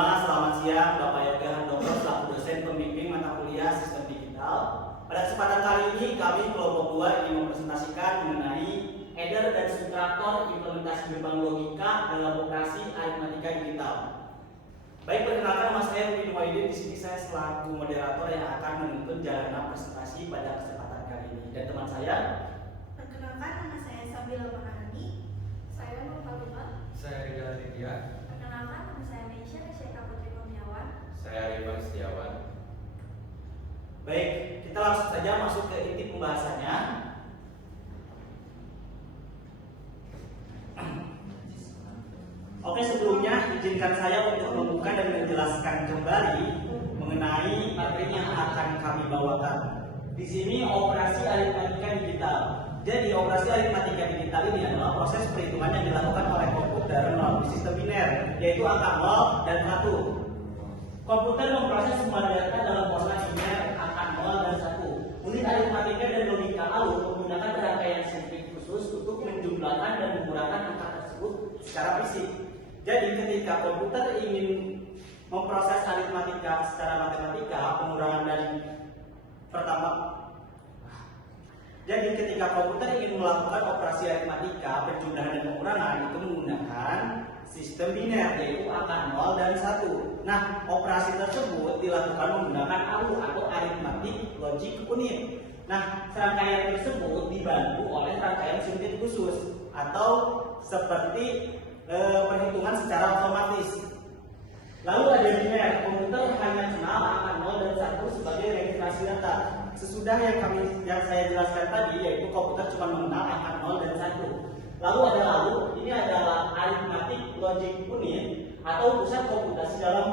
semua, selamat siang. Bapak Yoga Handoko selaku dosen pembimbing mata kuliah Sistem Digital. Pada kesempatan kali ini kami kelompok 2 ingin mempresentasikan mengenai header dan subtraktor implementasi gerbang logika dalam operasi aritmatika digital. Baik, perkenalkan nama saya Rudi Nuwaidin. Di sini saya selaku moderator yang akan menuntun jalanan presentasi pada kesempatan kali ini. Dan teman saya, perkenalkan nama saya Sabila Maharani. Saya Nur Fatimah. Saya Rizal Aditya. Perkenalkan nama saya Meisha Syekha Putri Kurniawan. Saya Ivan Setiawan. baik, kita langsung saja masuk ke inti pembahasannya. Oke, sebelumnya izinkan saya untuk membuka dan menjelaskan kembali mengenai materi yang akan kami bawakan. Di sini operasi aritmatika digital. Jadi operasi aritmatika digital ini adalah proses perhitungan yang dilakukan oleh komputer melalui sistem biner, yaitu angka 0 dan 1. Komputer memproses semua data dalam format biner angka 0 dan 1. Unit aritmatika dan logika alur menggunakan rangkaian sempit khusus untuk menjumlahkan dan mengurangkan angka tersebut secara fisik. Jadi ketika komputer ingin memproses aritmatika secara matematika, pengurangan dari Jadi ketika komputer ingin melakukan operasi aritmatika, penjumlahan dan pengurangan itu menggunakan sistem biner, yaitu angka 0 dan 1. Nah, operasi tersebut dilakukan menggunakan ALU atau arithmetic logic unit. Nah, serangkaian tersebut dibantu oleh rangkaian sempit khusus atau seperti perhitungan secara otomatis. Lalu ada biner, komputer hanya kenal angka 0 dan 1 sebagai registrasi data. Sesudah yang saya jelaskan tadi, yaitu komputer cuma mengenal angka 0 dan 1. Lalu ada ini adalah arithmetic logic unit atau pusat komputasi dalam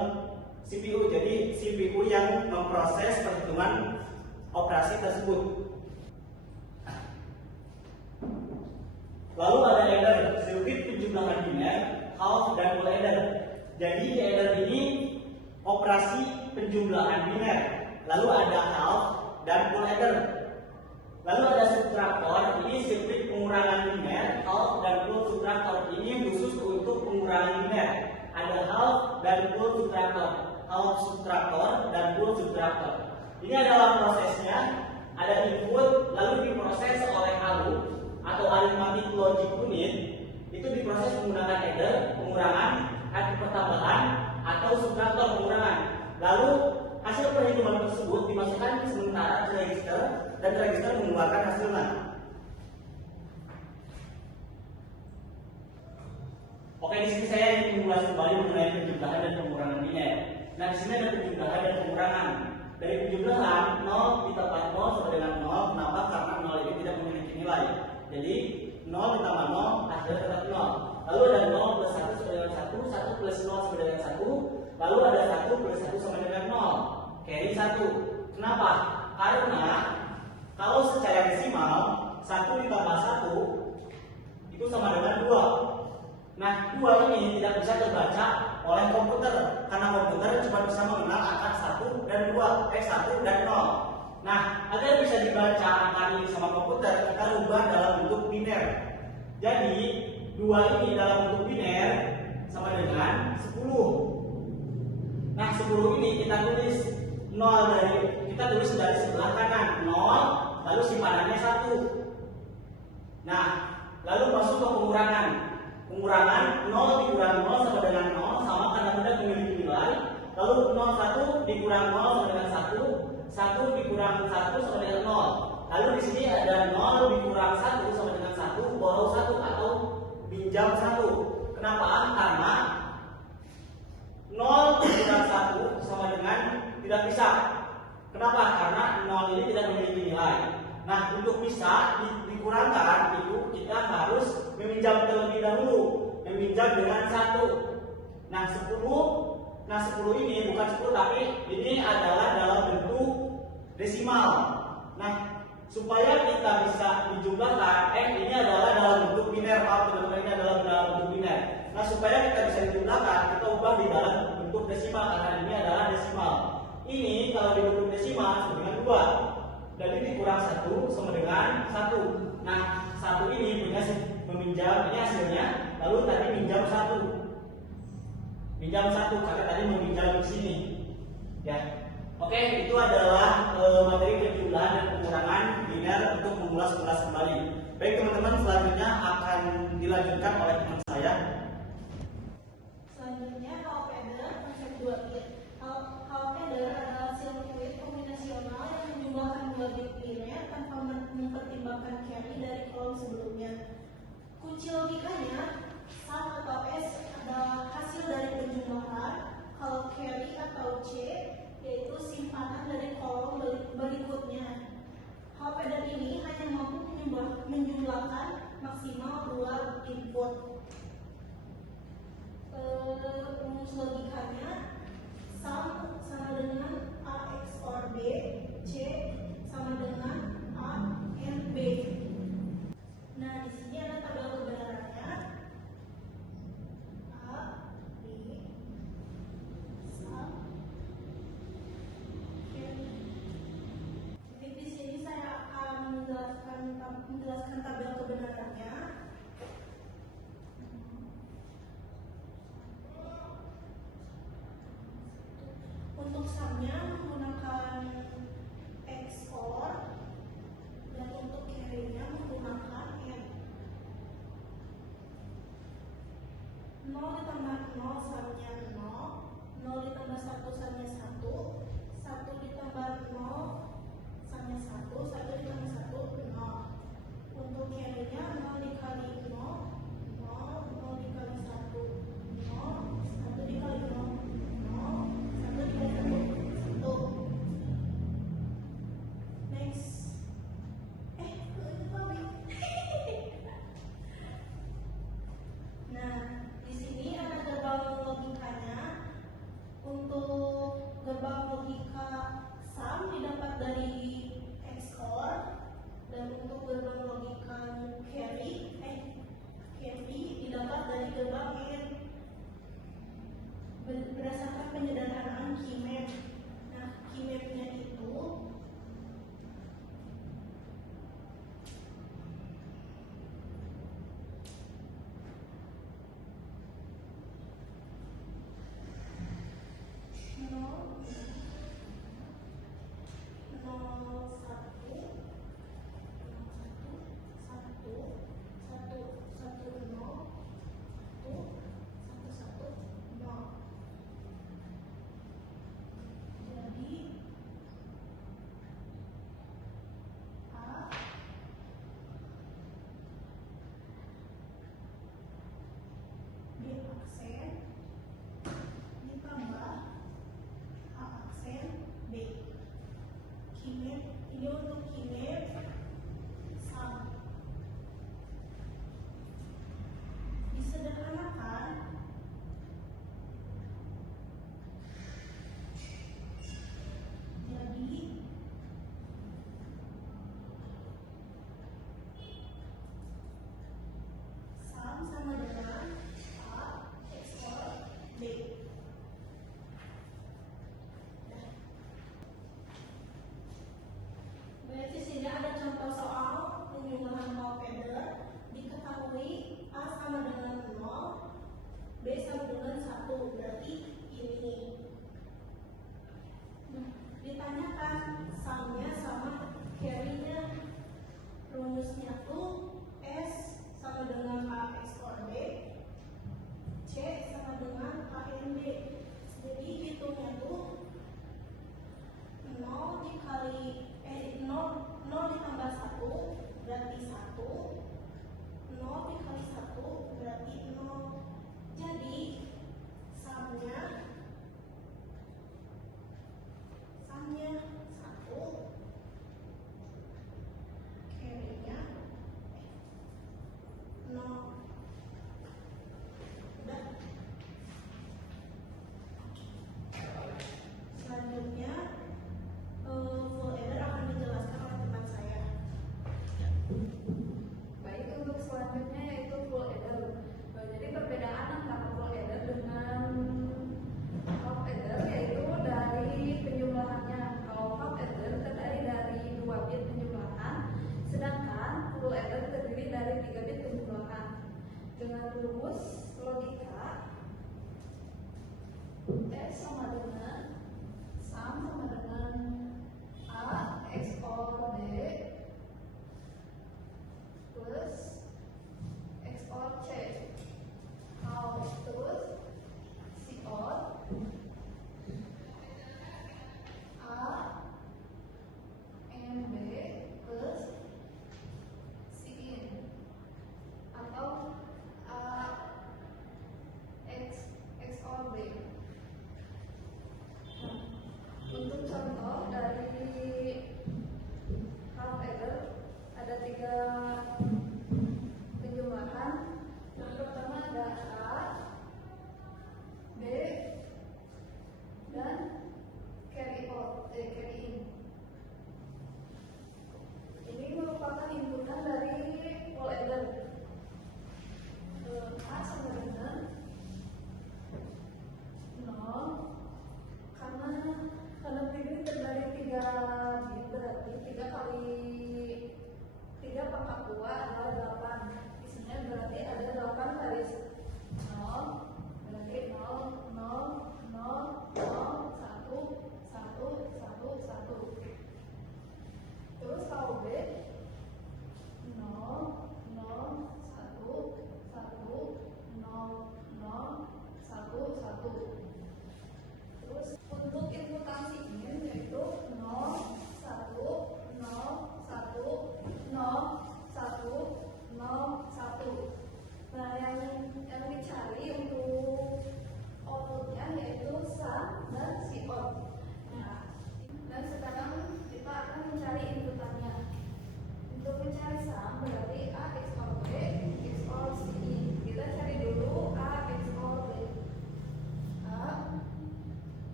CPU. Jadi CPU yang memproses perhitungan operasi tersebut. Lalu ada adder, sirkuit penjumlahan biner, half dan full adder. Jadi di adder ini operasi penjumlahan biner. Lalu ada half dan full adder. Lalu ada subtraktor, ini sirkuit pengurangan biner, half dan full subtraktor. Ini khusus untuk pengurangan biner. Ada half dan full subtraktor, half subtraktor dan full subtraktor. Ini adalah prosesnya, ada input lalu diproses oleh ALU atau arithmetic logic unit. Itu diproses menggunakan adder, pengurangan, pertambahan atau subtraktor pengurangan. Lalu hasil perhitungan tersebut dimasukkan sementara ke register dan register mengeluarkan hasilnya. Oke, di sini saya ingin mengulas kembali mengenai penjumlahan dan pengurangan biner. Nah, di sini ada penjumlahan dan pengurangan. Dari penjumlahan 0 ditambah 0 sama dengan 0. Kenapa? Karena 0 ini tidak memiliki nilai. Jadi 0 ditambah 0 hasilnya tetap 0. Lalu ada 0 plus 1 sama dengan 1, 1 plus 0 sama dengan 1. Lalu ada 1 plus 1 sama dengan 0. Carry 1. Kenapa? Karena kalau secara desimal 1 ditambah 1 itu sama dengan 2. Nah, 2 ini tidak bisa terbaca oleh komputer karena komputer cuma bisa mengenal angka 1 dan 2, 1 dan 0. Nah, agar bisa dibaca angka ini sama komputer, kita rubah dalam bentuk biner. Jadi 2 ini dalam bentuk biner sama dengan 10. Nah, 10 ini kita tulis kita tulis dari sebelah kanan 0, lalu simpanannya 1. Nah, lalu masuk ke pengurangan. Pengurangan 0 dikurang 0 sama dengan 0 sama karena tidak memiliki nilai. Lalu 1 dikurang 0 sama dengan 1, 1 dikurang 1 sama dengan 0. Lalu di sini ada 0 dikurang 1 sama dengan 1, borrow 1 atau pinjam 1. Kenapa? Karena 0 dikurang 1 sama dengan tidak bisa. Kenapa? Karena 0 ini tidak memiliki nilai. Nah, untuk bisa dikurangkan itu kita harus meminjam terlebih dahulu. Meminjam dengan 1. Nah, 10 ini bukan 10 tapi ini adalah dalam bentuk desimal. Nah, supaya kita bisa dijumlahkan, ini adalah dalam bentuk biner, teman-teman, ini adalah dalam bentuk biner. Nah, supaya kita bisa dijumlahkan, kita ubah di dalam bentuk desimal karena ini adalah desimal. Ini kalau di bentuk desimal sama dengan 2. Jadi dikurang 1 sama dengan 1. Nah, 1 ini punya meminjam, ini hasilnya, lalu tadi minjam 1. Pinjam 1 karena tadi mau pinjam di sini. Ya. Oke, itu adalah materi penjumlahan dan pengurangan linear untuk mengulas-ulas kembali. Baik teman-teman, selanjutnya akan dilanjutkan oleh teman saya. Selanjutnya, Hall-Pedder konsep 2-bit. Hall-Pedder adalah sirkuit kombinasional yang menjumlahkan 2 bit linear tanpa mempertimbangkan carry dari kolom sebelumnya. Kunci logikanya, sum atau S adalah hasil dari penjumlahan, kalau carry atau C yaitu simpanan dari kolom berikutnya. Hall-Pedder ini hanya mampu menjumlahkan maksimal 2 input. Rumus logikanya, sum sama dengan A XOR B, C sama dengan A and B. Nah, di sini ada tabel kebenarannya. A, B, sum, carry. Jadi di sini saya akan menjelaskan tabel kebenarannya. Untuk sumnya menggunakan XOR dan untuk carry-nya menggunakan AND. 0 ditambah 0 sumnya 0, 0 ditambah 1 sumnya 1, 1 ditambah 0 sumnya 1, 1 ditambah 1, 0. Untuk carry-nya 0 dikali 0, 0, 0 dikali 1, 0, 1 dikali 0, 0, 1 dikali 1, 1. Next. Nah, di sini ada gerbang logikanya. Untuk gerbang logika sum didapat dari XOR, dan untuk gerbang logika carry didapat dari gerbang AND. Berdasarkan penyederhanaan keymap. Nah, keymapnya itu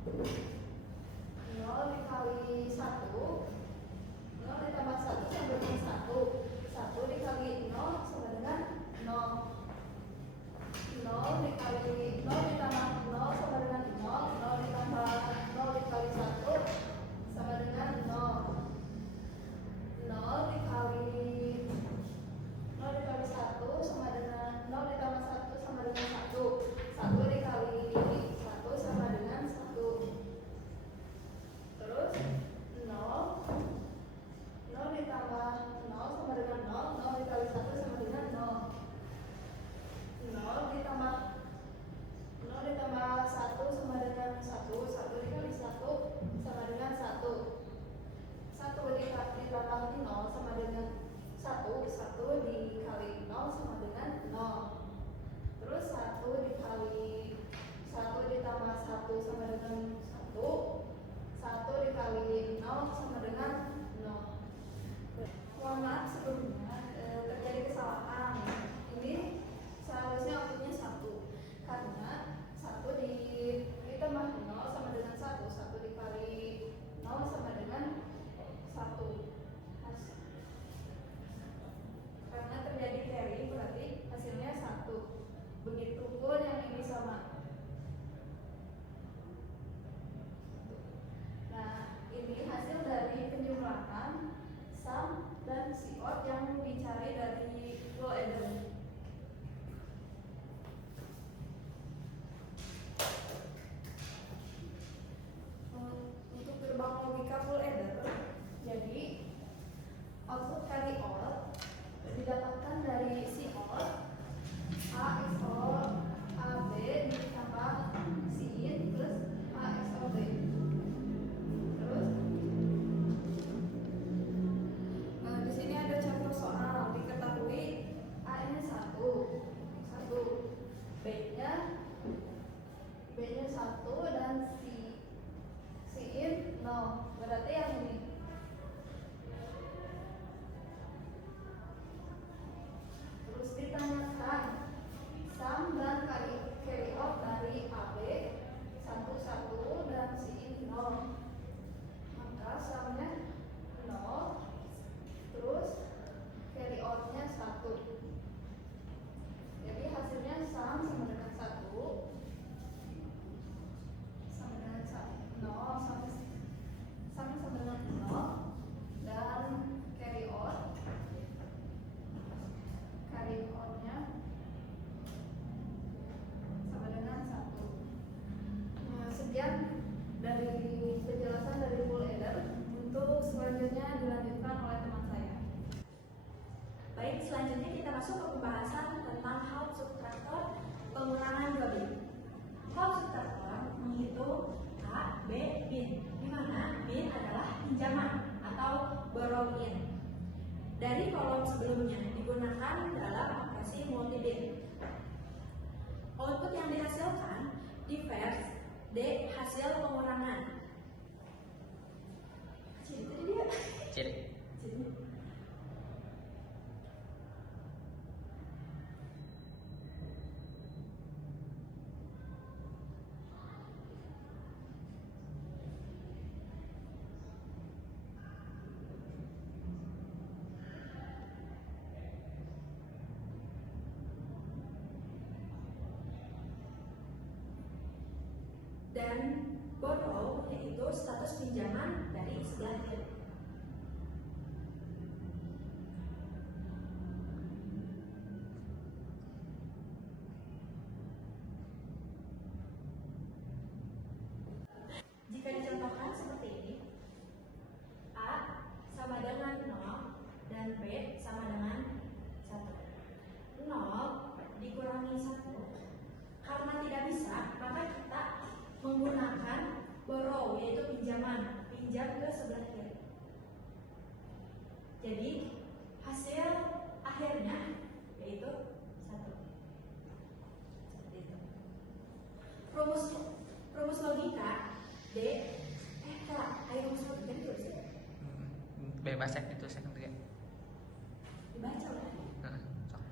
0 dikali 1, 0 ditambah 1 sama dengan 1. 1 dikali 0 sama dengan 0. 0 dikali 0 ditambah 0 sama dengan 0. 0 ditambah 0 dikali 1 sama dengan 0. 0 dikali 1 sama dengan 0 ditambah 1 sama dengan 1. 1 dikali 1 sama dengan 1. Terus 0 ditambah 0 sama dengan 0. 0 dikali 1 sama dengan 0. 0 ditambah 1 sama dengan 1. 1 dikali 1 sama dengan 1. 1 ditambah 0 sama dengan 1. 1 dikali 0 sama dengan 0. Terus 1 dikali 1 ditambah 1 sama dengan 1. 1 dikali 0 sama dengan 0. Mohon maaf sebelumnya terjadi kesalahan. Ini seharusnya outputnya 1, karena 1 ditambah 0 sama dengan 1. 1 dikali 0 sama dengan 1. Karena terjadi carry berarti hasilnya 1. Begitupun yang ini sama. Nah, ini hasil dari penjumlahan sum dan COT yang dicari dari full adder. Untuk gerbang logika full adder, jadi output carry out didapatkan dari COT A XOR AB ditambah Cin plus A XOR B. Terus di sini ada contoh soal. Diketahui A-nya 1, B-nya 1 dan Cin 0. Berarti yang ini. Terus ditanyakan sum dan carry out dari AB 1 dan Cin 0. Maka sumnya 0, terus carry outnya 1. Jadi hasilnya sum sama dengan 1 sama dengan 0 sama dengan 0, dan carry outnya sama dengan 1. Nah, sekian dari penjelasan dari full adder. Untuk selanjutnya dilanjutkan oleh teman saya. Baik, selanjutnya kita masuk ke pembahasan tentang Hopf subtraktor pengurangan 2 bit. Hopf subtraktor menghitung A, B, bin, di mana bin adalah pinjaman atau borrow-in. Dari kolom sebelumnya digunakan dalam operasi multibit. Output yang dihasilkan divers D hasil pengurangan. Ciri dia. Ciri. Dan borrow yaitu status pinjaman dari sebelah kiri. Jika dicontohkan seperti ini, A sama dengan 0 dan B sama dengan 1. 0 dikurangi 1. Karena tidak bisa, maka kita menggunakan borrow yaitu pinjaman, pinjam ke sebelah kiri. Jadi hasil akhirnya yaitu 1. Seperti itu. Rumus logika D. Ayo rumus logika ditulis ya? Bebas ya itu saya kan Dibaca lah. sok.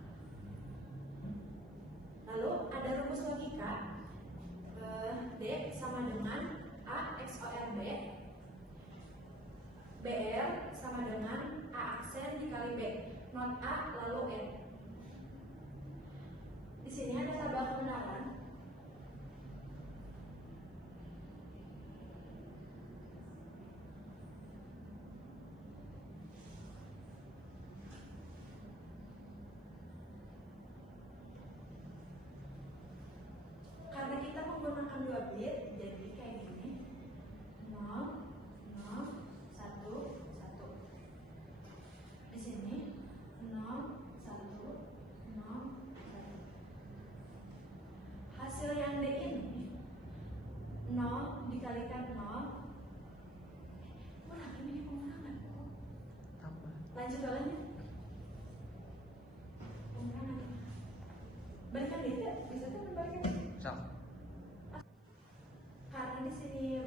Lalu ada rumus logika D sama dengan not A lalu N. Di sini ada tabel kebenaran. Karena kita menggunakan 2 bit, jadi kayak gini. 0 0 1 1. Di sini 0 1 0 1. Hasil yang D ini 0 dikalikan 0. Mana ini pengurangan? Tambah. Lanjut lagi. Pengurangan. Balikan D ya? Bisa tuh balikan D. Sok. Karena di sini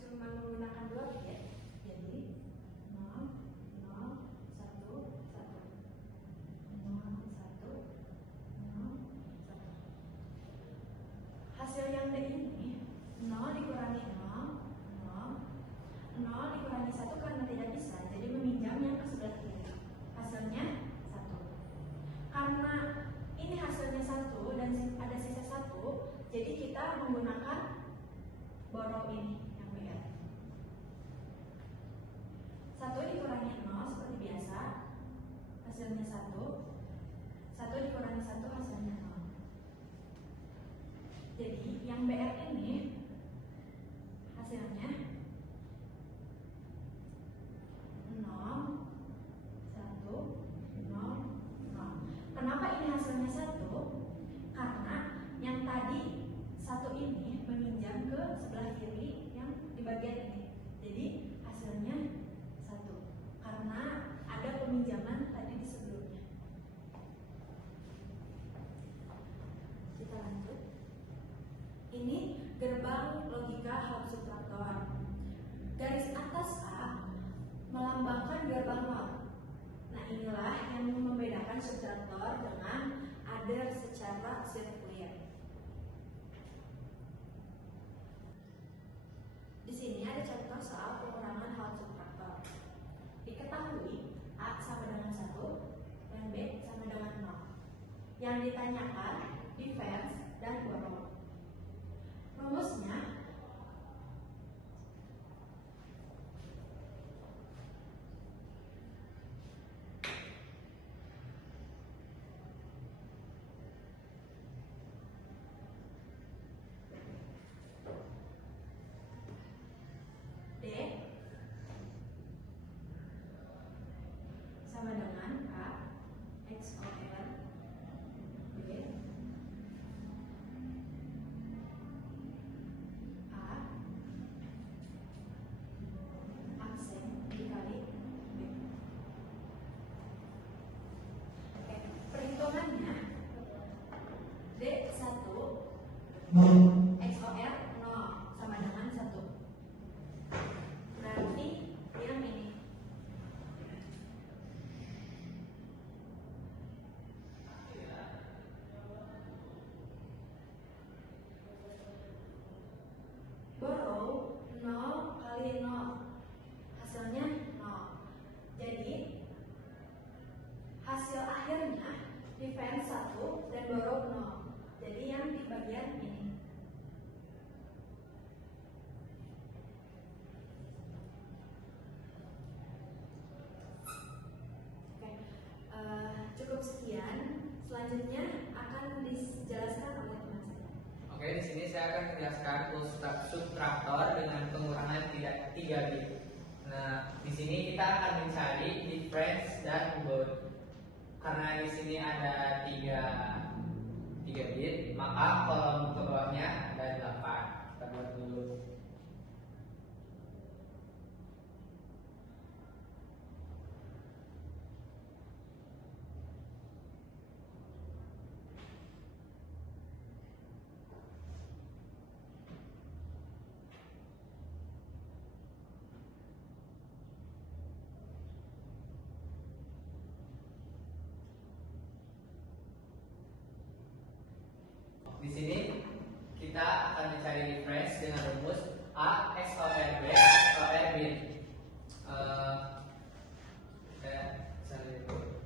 cuma menggunakan 2 bit ya. Jadi 0 0 1 1. 0 1 0 1. Hasil yang D ini 0 dikurangi 0 0 0 dikurangi 1 karena tidak bisa, jadi meminjam yang ke sebelah kiri. Hasilnya 1. Karena ini hasilnya 1 dan ada sisa 1, jadi kita menggunakan borrow ini yang BR. 1 dikurangi 0 seperti biasa, hasilnya 1. 1 dikurangi 1 hasilnya 0. Jadi yang BR ini hasilnya 0 1 0 0. Kenapa ini hasilnya 1? Karena yang tadi 1 ini meminjam ke sebelah kiri yang di bagian ini. Jadi hasilnya 1. Karena ada peminjaman tadi di sebelumnya. Kita lanjut. Ini gerbang logika hal subtraktor. Garis atas A melambangkan gerbang NOT. Nah, inilah yang membedakan subtraktor dengan adder secara sirkuit. Di sini ada contoh soal pengurangan hal subtraktor. Diketahui A sama dengan 1 dan B sama dengan 0. Yang ditanyakan defense dan borrow. Rumusnya D sama dengan A XOR B A aksen dikali B. Oke, perhitungannya D1 XOR 0 sama dengan 1. Berarti yang ini. Borrow 0 kali 0. Hasilnya 0. Jadi hasil akhirnya defense 1 dan borrow 0. Jadi yang di bagian ini. Cukup sekian. Selanjutnya akan dijelaskan oleh teman saya. Oke, di sini saya akan menjelaskan subtraktor dengan pengurangan 3 bit. Nah, di sini kita akan mencari difference dan bound. Karena di sini ada 3 bit, maka kolom ke bawahnya ada 8. Kita buat dulu. Di sini kita akan mencari difference dengan rumus A XOR B XOR B. Kita cari dulu.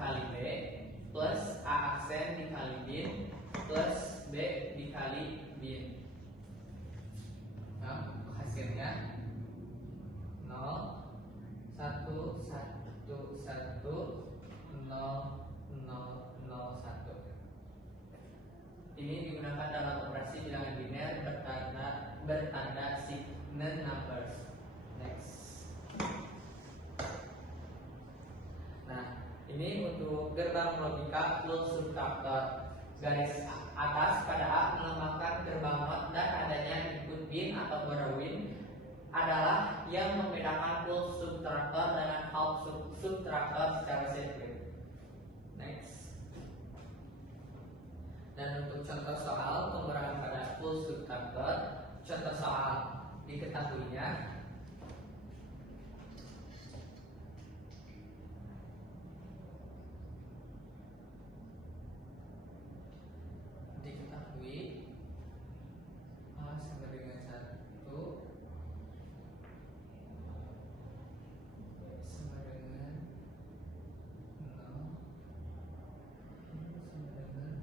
dikali B plus A aksen dikali bin plus B dikali bin. Nah, hasilnya 0 1 1 1 0 0 0 1. Ini digunakan dalam operasi bilangan biner bertanda signet numbers. Next. Nah, ini untuk gerbang logika full subtractor. Garis atas pada A melambangkan gerbang not dan adanya input bin atau borrowing adalah yang membedakan full subtractor dengan half subtractor secara sirkuit. Next. Dan untuk contoh soal pengurangan pada full subtractor, contoh soal diketahuinya A sama dengan 1 sama dengan 0 sama dengan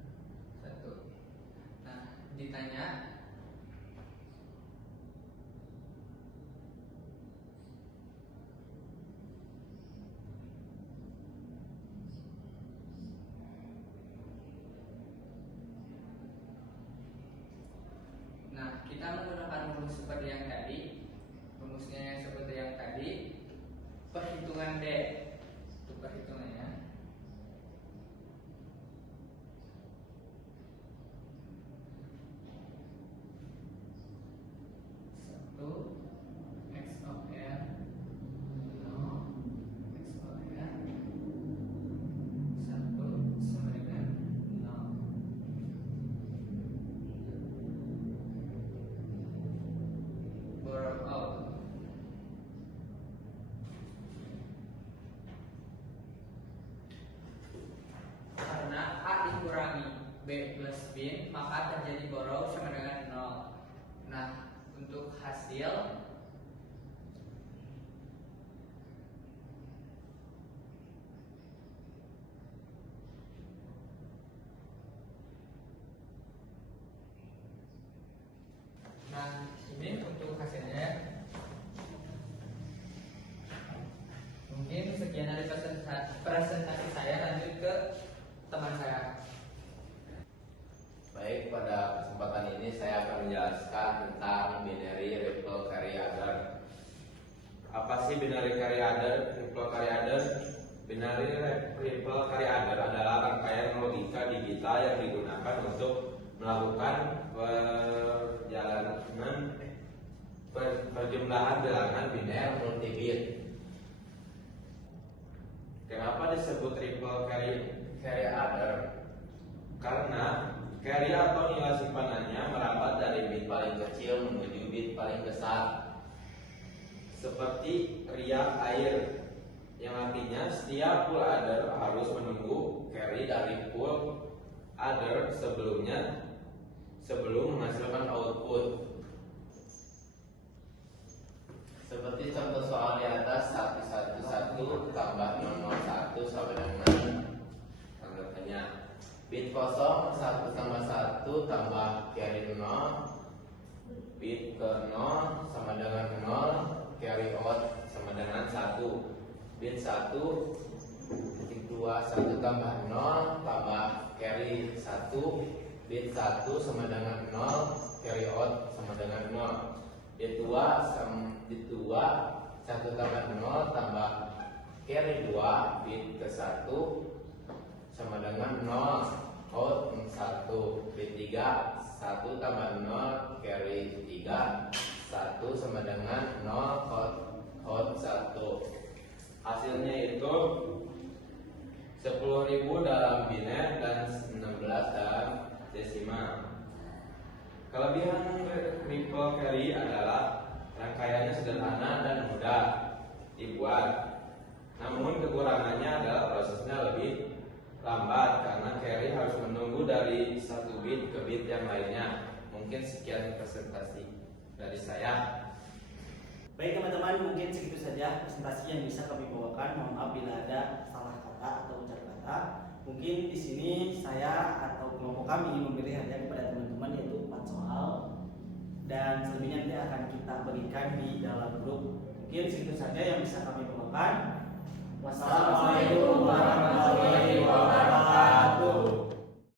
1. Nah, ditanya kita menggunakan rumus seperti yang tadi. Rumusnya yang seperti yang tadi. Perhitungan D. Untuk perhitungannya 1 X of R 0 X of R 1 sama dengan 0. Karena A dikurangi B plus bin, maka terjadi borrow sama dengan 0. Nah, untuk hasil ini untuk hasilnya. Mungkin sekian dari presentasi saya, lanjut ke teman saya. Baik, pada kesempatan ini saya akan menjelaskan tentang binary ripple carry adder. Apa sih binary carry adder, ripple carry adder? Binary ripple carry adder adalah rangkaian logika digital yang digunakan untuk melakukan perjumlahan bilangan biner multibit. Kenapa disebut ripple carry adder? Karena carry atau nilai simpanannya merambat dari bit paling kecil menuju bit paling besar, seperti riak air, yang artinya setiap pool adder harus menunggu carry dari pool adder sebelum menghasilkan output. Seperti contoh soal di atas, 111 tambah 001 sama dengan tanggapannya bit kosong 1 tambah 1 tambah carry 0, bit ke 0 sama dengan 0, carry out sama dengan 1, bit 1 titik 2 1 tambah 0 tambah carry 1, bit 1 sama dengan 0, carry out sama dengan 0, bit 2 1 tambah 0 tambah carry 2, bit ke 1 sama dengan 0, out 1, bit 3 1 tambah 0, carry 3 1 sama dengan 0, out 1. Hasilnya itu 10.000 dalam biner dan 16 dalam desimal. Kelebihan ripple carry adalah rangkaiannya sederhana dan mudah dibuat. Namun kekurangannya adalah prosesnya lebih lambat karena carry harus menunggu dari satu bit ke bit yang lainnya. Mungkin sekian presentasi dari saya. Baik teman-teman, mungkin segitu saja presentasi yang bisa kami bawakan. Mohon maaf bila ada salah kata atau ucap kata. Mungkin di sini saya atau kelompok kami memberi hadiah kepada teman-teman yaitu 4 soal, dan selebihnya nanti akan kita berikan di dalam grup. Mungkin segitu saja yang bisa kami bawakan. Wassalamualaikum warahmatullahi wabarakatuh.